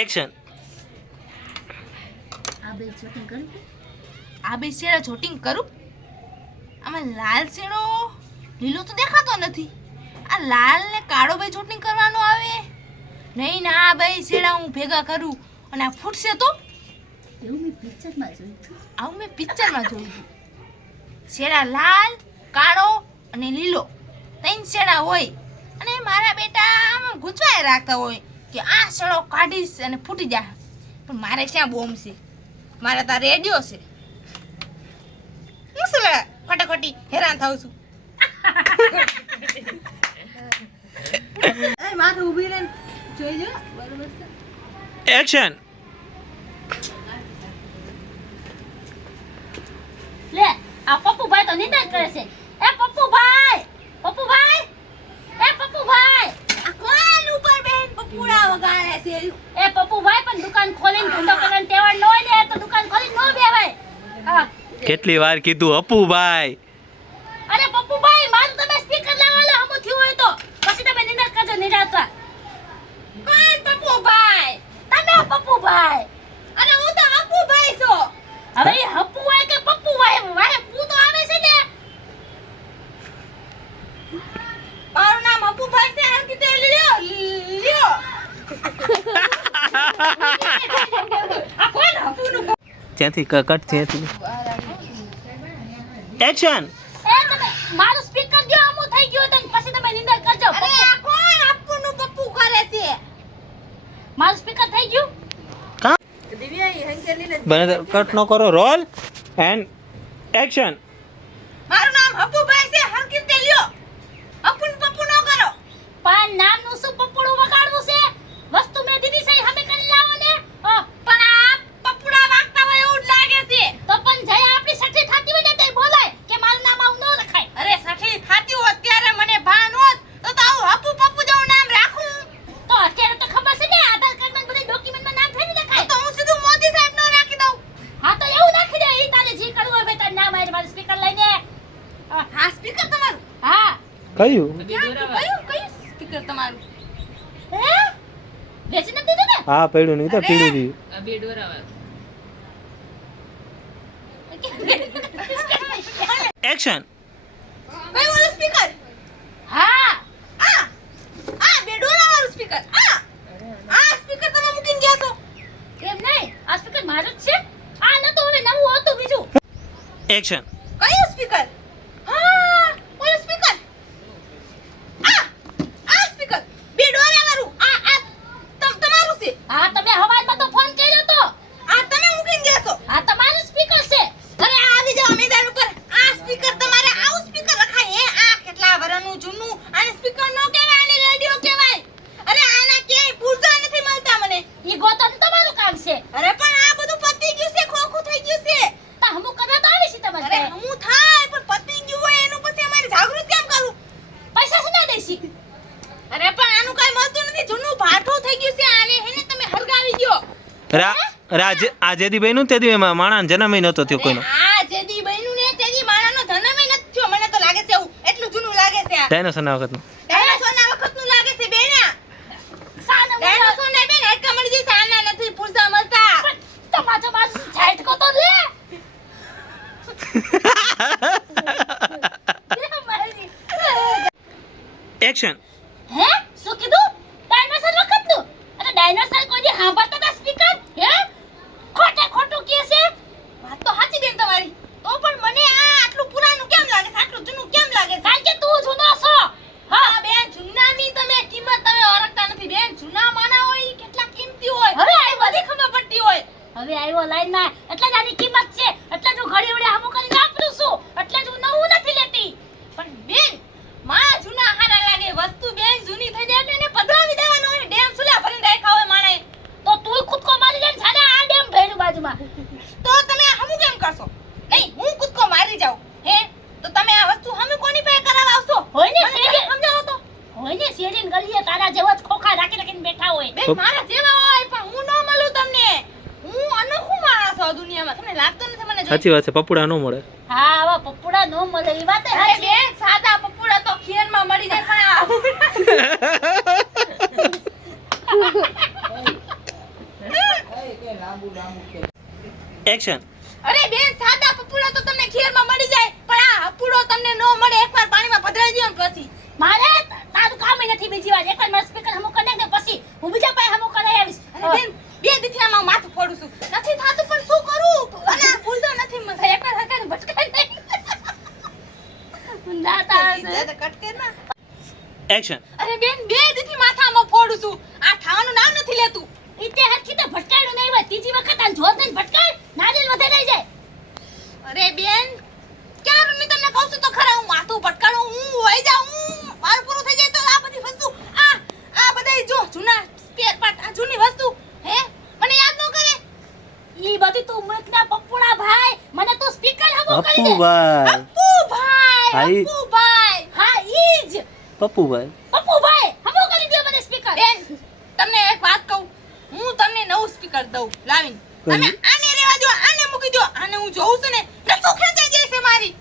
Action. આ બે શેડા જોટિંગ કરું. આમાં લાલ શેડો લીલો તો દેખાતો નથી. આ લાલ ને કાળો બે જોટિંગ કરવાનો આવે. નહીં ના, આ બે શેડા હું ભેગા કરું અને આ ફૂટશે તો. એવું મેં પિક્ચરમાં જોયું હતું. આવું મેં પિક્ચરમાં જોયું. શેડા લાલ, કાળો અને લીલો 3 શેડા હોય અને મારા બેટા આમાં ગૂંચવાય રાખતા હોય કે આ શેડો કાઢીશ અને ફૂટી જાય. પણ મારે ક્યાં બોમ્બ છે? મારે તો રેડિયો છે. હું શું ખોટી હેરાન થાઉં છું. એ માથે ઊભી રહીને જોઈજો. બરોબર છે. એક્શન. લે આ પપ્પુભાઈ તો નિંદા જ કરે છે. એ પપ્પુભાઈ, પપ્પુભાઈ, એ પપ્પુભાઈ, આ કોણ ઉપર બેન પપુડા વગાડે છે? એ પપ્પુભાઈ પણ દુકાન ખોલીને ધંધો કરવાની ટેવાડ ન હોય ને તો દુકાન ખોલીને ન બેવાય. હા કેટલી વાર કીધું અપુભાઈ. અરે પપ્પુભાઈ, મારું તમે સ્પીકર લાવવા લો હમું થયું હોય તો પછી તમે નિંદા કરજો નિરાતા. કોણ પપુભાઈ? તમે પપ્પુભાઈ. અને હું તો અપુભાઈ છું. હવે એ હપ્પુભાઈ કે પપ્પુભાઈ મારે પૂ તો આવે છે ને. મારું નામ અપુભાઈ છે. હર કીતે લ્યો લ્યો. આ કોણ અપુનું? ત્યાંથી કટ ત્યાંથી. એક્શન. એ તમે મારું સ્પીકર જો હમું થઈ ગયું તો પછી તમે નિંદા કરજો. અરે આ કોણ અપુનું પપ્પુ કરે છે? મારું સ્પીકર થઈ ગયું. દિવ્યા હંકેલી બને કટ ન કરો. Roll and action. મારું નામ અપુભાઈ છે. હર કીતે લ્યો. અપુન પપ્પુ ન કરો. પણ નામનું શું પપ્પુડું વગાડવું છે? વસ્તુ મેં દીધી છે હમે કરી લાવો ને. પણ આ પપુડા વાગતા હોય એવું જ લાગે છે. તો પણ જયા આપણી સઠી થાતી હોય ને તે બોલાય કે મારું નામ આવું ન લખાય. અરે સખી થાતી હોત ત્યારે મને ભાન હોત તો આવું હપુ પપ્પુ જેવું નામ રાખું. તો અત્યારે તો ખબર છે ને આધાર કાર્ડ માં બધા ડોક્યુમેન્ટમાં નામ ફેરી લખાય. તો હું સીધું મોદી સાહેબ નો રાખી દઉં. હા તો એવું નાખી દે. ઈ તારે જે કરવું હોય તારું નામ આય મારું સ્પીકર લઈને. હા સ્પીકર તમારું. હા કયું? કયું સ્પીકર તમારું? હે વેચી નથી દીધું ને. હા પડ્યું નહીં તો પીડ્યું રહ્યું. એક્શન. કયું ઓલું સ્પીકર? હા આ બે ડોલા વાળું સ્પીકર. આ સ્પીકર તમે મૂકીને ગયા છો. એમ નહીં, આ સ્પીકર મારું જ છે. આ નતું હવે નવું હતું બીજું. એક્શન. કયું સ્પીકર? હા ઓલું સ્પીકર. આ સ્પીકર બે ડોલા વાળું. આ તમારું છે. હા તમે હવારમાં તો ફોન કર્યો તો. આ તમે મૂકીને ગયા છો. આ તમારું સ્પીકર છે. અરે આવી જાઓ મેદાન ઉપર. આ સ્પીકર તમારે આવું સ્પીકર રખાય હે? આ કેટલા વર્ષનું જૂનું. આને સ્પીકર નો કહેવાય, આને રેડિયો કહેવાય. અરે આના ક્યાંય પૂરતા નથી મળતા મને. ઈ ગોતન તમારું કામ છે. અરે પણ આ બધું પતી ગયું છે, ખોખું થઈ ગયું છે. તો હમું કરવા તો આવી છે તમારે. અરે હું થાય પણ પતી ગયું હોય એનું પછી અમારે જાગૃત કેમ કરું? પૈસા શું ના દેશી? અરે પણ આનું કઈ મળતું નથી. જૂનું ભાઠું થઈ ગયું છે. આને હેને તમે હરગાવી દ્યો. આ જેદી બન્યું તેદી એમાં માણસ જન્મ નહોતો થયો કોઈનો. આ જેદી બન્યું ને તેદી માણાનો જન્મ ય નથી થયો. મને તો લાગે છે એવું. એટલું જૂનું લાગે છે આ. ડાયનોસરના વખતનું. ડાયનોસોરના વખતનું લાગે છે બેના. સાના ડાયનોસોરના બેન હાડકા મળી જશે. આના નથી પૂરતા મળતા. તમારો બાજુ ઝાટકો તો લે. એક્શન. હે શું કીધું? ડાયનોસર વખતનું? અરે ડાયનોસર કોઈ દી સાંભળતા હતા સ્પીકર? હે ખોટે ખોટું કહે છે. વાત તો સાચી બેન તમારી. તો પણ મને આ આટલું પુરાણું કેમ લાગે છે? આટલું જૂનું કેમ લાગે છે? કારણ કે તું જૂનો છો. હા બેન, જૂનાની તમે કિંમત તમે ઓળખતા નથી બેન. જૂના માના હોય ઈ કેટલા કિંમતી હોય. હવે એ બધી ખબર પડતી હોય. હવે આવ્યો લાઈનમાં એટલે જ આની કિંમત છે. એટલે જ હું ઘડી વડે હમું કરીને વાપરું છું. એટલે જ હું નવું નથી લેતી. પણ બેન માં જૂના હારા લાગે. વસ્તુ બેન જૂની થઈ જાય એટલે એને પધરાવી દેવાનો હોય. ડેમ સુલા ભરીને રાખ્યા હોય માણાએ. તો તુંય કૂદકો મારી જાય ને સાડા આ ડેમ ભર્યું બાજુમાં. તો તમે આ હમું કેમ કરશો? નહીં હું કૂદકો મારી જાઉં. હે તો તમે આ વસ્તુ હમું કોની પાસે કરાવવા આવશો? હોય ને મને શેરી સમજાવો તો. હોય ને શેરીન ગલીએ તારા જેવા જ ખોખા રાખી રાખીને બેઠા હોય. બેન મારા જેવા હોય પણ હું ન મળું તમને. હું અનોખું માણસ છું આ દુનિયામાં. તમને લાગતું નથી મને જોઈ? સાચી વાત છે. પપુડા ન મળે. હા આવા પપ્પુડા નો મળે ઈ વાત અરે બેન સાદા પપુડા તો ખીરમાં મળી જાય પણ આ એક્શન. અરે બેન સાદા પપુડા તો તમને ખીરમાં મળી જાય પણ આ હપુડો તમને નો મળે એકવાર પાણીમાં પધરાવી દો ને પછી મારે તારું કામ ય નથી બીજી વાર એકવાર મારા સ્પીકર હમું કરી નાખ ને પછી હું બીજા પાસે હમું કરાવી આવીશ. અરે બેન બે દીથી આમાં માથું ફોડું છું નથી થાતું પણ શું કરું અને આ ભૂલતો નથી મને એકવાર હકાને ભટકાઈ નહીં જાતા હશે. જ્યાદા કટકે ના એક્શન. અરે બેન બે દીથી માથામાં ફોડું છું આ ખાવાનું નામ નથી લેતું ઈતે હરખી તો ભટકાયડું નહીં હોય ત્રીજી વખત આ જોર દઈને ભટકાય નારિયેલ વધે લઈ જાય. અરે બેન ક્યારું ની તમને કહું છું તો ખરા હું માથું ભટકાડું હું વઈ જાઉં મારું પૂરું થઈ જાય તો આ બધી વસ્તુ આ બધાય જો જૂના સ્પેર પાર્ટ આ જૂની વસ્તુ હે મને યાદ ન કરે ઈ બધી તું મૂકના પપ્પુડા ભાઈ મને તું સ્પીકર હમું કરી દે. પપ્પુભાઈ. અપ્પુભાઈ હા, ઈ. અપ્પુભાઈ હા ઈ જ પપ્પુભાઈ. પપ્પુભાઈ હમું કરી દે મને સ્પીકર. બેન તમને એક વાત કહું હું તમને નવું સ્પીકર દઉં લાવીને તમે આને રેવા દો આને મૂકી દો આને હું જોઉં છું ને નસો ખેંચાઈ જાય છે મારી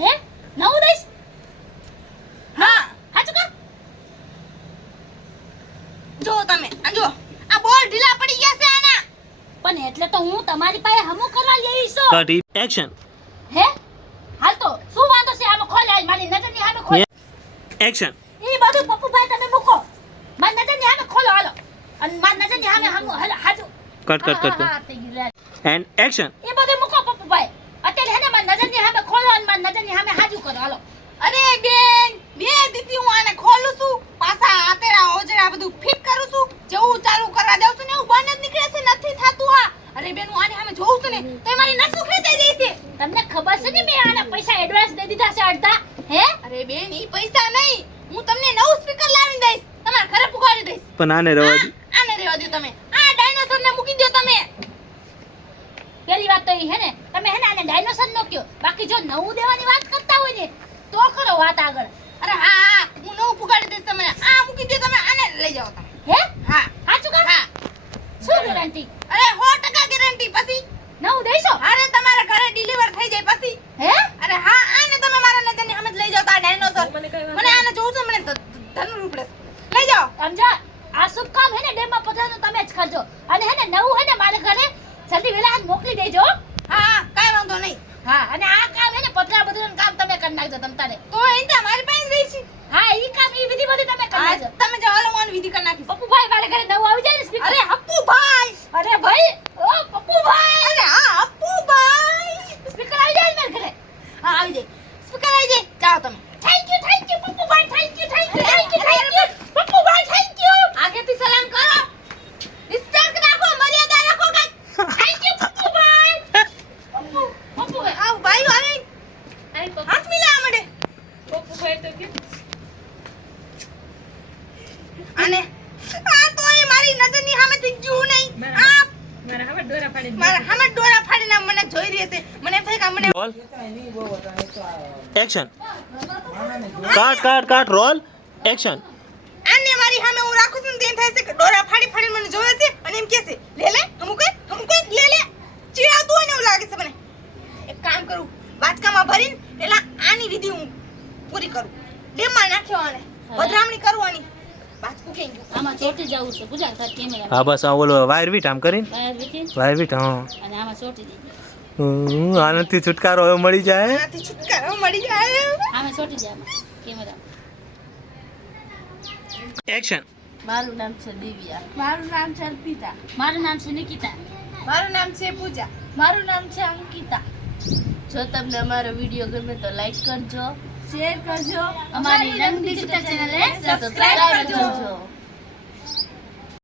હે નવું દઈશ હા હાચું કા જો તમે આ જો આ બોલ ઢીલા પડી ગયા છે આના પણ એટલે તો હું તમારી પાસે હમું કરવા લેવી છું. કટ. એક્શન. હે હાલ તો શું વાંધો છે આમાં ખોલ આય મારી નજરની સામે ખોલ. એક્શન. ઈ બધું પપ્પુભાઈ તમે મૂકો મારી નજરની સામે ખોલો હાલો અને મારી નજરની સામે હમું હાચું કટ કટ કટ. હા થઈ ગયું. And action. એ બધું મૂકો પપ્પુભાઈ અત્યારે હેને મારી નજરની સામે ખોલો અને મારી નજરની સામે હાજુ કરો હાલો. અરે બેન બે દીથી હું આને ખોલું છું પાછા આતેડા ઓજરા બધું ફિટ કરું છું જેવું ચાલુ કરવા જાઉં છું ને એવું બંધ જ નીકળે છે નથી થાતું આ અરે બેન હું આને સામે જોઉં છું ને તો મારી નસો ખેંચાઈ જાય છે તમને ખબર છે ને મેં આના પૈસા એડવાન્સ દઈ દીધા છે અડધા હે અરે બેન ઈ પૈસા નહીં હું તમને નવું સ્પીકર લાવીને દઈશ તમારા ઘરે પુગાડી દઈશ પણ આને રવા દે. આને રહેવા દો તમે આ ડાયનોસર ને મૂકી દો તમે પેલી વાત તો ઈ હે ને તમે હે ને આને ડાયનોસર નો કયો બાકી જો નવું દેવાની વાત કરતા હોય ને તો કરો વાત આગળ. અરે હા હું નવું પુગાડી દઈશ તમને આ મૂકી દો તમે આને લઈ જાઓ તમે હે હા હાચું કા હા શું ગેરંટી અરે 100% ગેરંટી પછી નવું દઈશો અરે તમારા ઘરે ડિલિવર થઈ જાય પછી હે અરે હા આને તમે મારા નજરની સામે જ લઈ જાઓ તો આ ડાયનોસર મને આને જોઉં છું મને ધન ઉપડે લઈ જાઓ સમજા આ શુભ કામ હે ને ડેમમાં પધરાનું તમે જ કરજો અને હે ને નવું હે ને મારા ઘરે જલ્દી વેલા હાથ મોકલી દેજો હો. હા કાઈ વાંધો નહીં હા અને આ કામ હે ને પધરા બધું કામ તમે કરી નાખજો તમ તારે. તો એંતા મારી પાસે રહી છે હા ઈ કામ ઈ વિધિ બધી તમે કરી નાખજો. તમે જાઓ હાલો હું વિધિ કરી નાખીશ પપ્પુભાઈ મારા ઘરે નવું આવી જાય ને સ્પીકર. અરે અપ્પુભાઈ અરે ભાઈ ઓ પપ્પુભાઈ અરે હા અપ્પુભાઈ સ્પીકર આવી જાય ને મારા ઘરે. હા આવી જાય સ્પીકર આવી જાય જાઓ તમે thank you Pappubhai thank you Pappubhai thank you. આગેથી સલામ કરો રિસ્પેક્ટ રાખો મર્યાદા રાખો કઈ થેન્ક યુ પપ્પુભાઈ. પપ્પુભાઈ આવ ભાઈ આવી હાથ મિલાવા માંડે અને આ તો એ મારી નજરની સામેથી ગયું નહીં આ મારા સામે ડોરા ફાડીને મને જોઈ રહી છે મને એમ થાય કે આ મને roll. Action. Cut roll. Action. આને મારી સામે હું રાખું છું ને તેમ થાય છે કે ડોરા ફાડી ફાડી મને જોવે છે અને એમ કહે છે લે હમું કઈ લે ચીડાવતું હોય ને એવું લાગે છે મને એક કામ કરું બાચકામાં ભરીને પેલા આની વિધિ હું પૂરી કરું ડેમમાં નાખ્યો આને પધરામણી કરવાની બાચકું કેમ ગયું આમાં ચોટી જવું છે પૂજા તાર કેમેરા હા બસ આ ઓલો વાયર વીટ આમ કરીને બહાર વીટી વાયર વીટ હા અને આમાં ચોટી દીધી આનાથી છુટકારો હવે મળી જાય. આનાથી છુટકારો મળી જાય આમાં ચોટી જાય આમાં કેમેરા. એક્શન. મારું નામ છે દિવ્યા મારું નામ છે અર્પિતા મારું નામ છે નિકિતા. મારું નામ છે પૂજા મારું નામ છે અંકિતા. જો તમને અમારો વિડીયો ગમે તો લાઈક કરજો શેર કરજો અમારી રંગ ડિજિટલ ચેનલને સબસ્ક્રાઇબ કરજો.